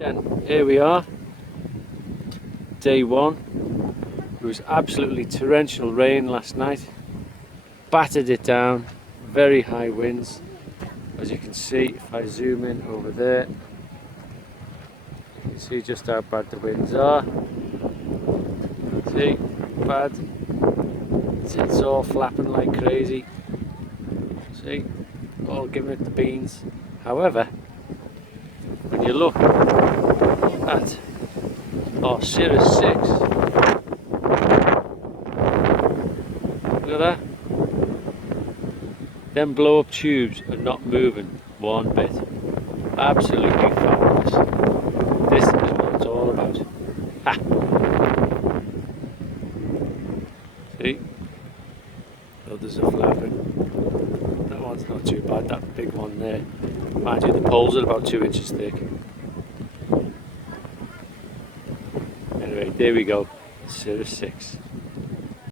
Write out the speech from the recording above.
Then here we are, day one. It was absolutely torrential rain last night, battered it down, very high winds. As you can see, if I zoom in over there, you can see just how bad the winds are. See, bad. It's all flapping like crazy. See, all giving it the beans. However, when you look at our Cirrus 6, look at that. Them blow up tubes are not moving one bit. Absolutely fabulous. This is what it's all about. Ha! See? Others are flapping. That one's not too bad, that big one there. Mind you, the poles are about 2 inches thick. Anyway, there we go. Cirrus 6.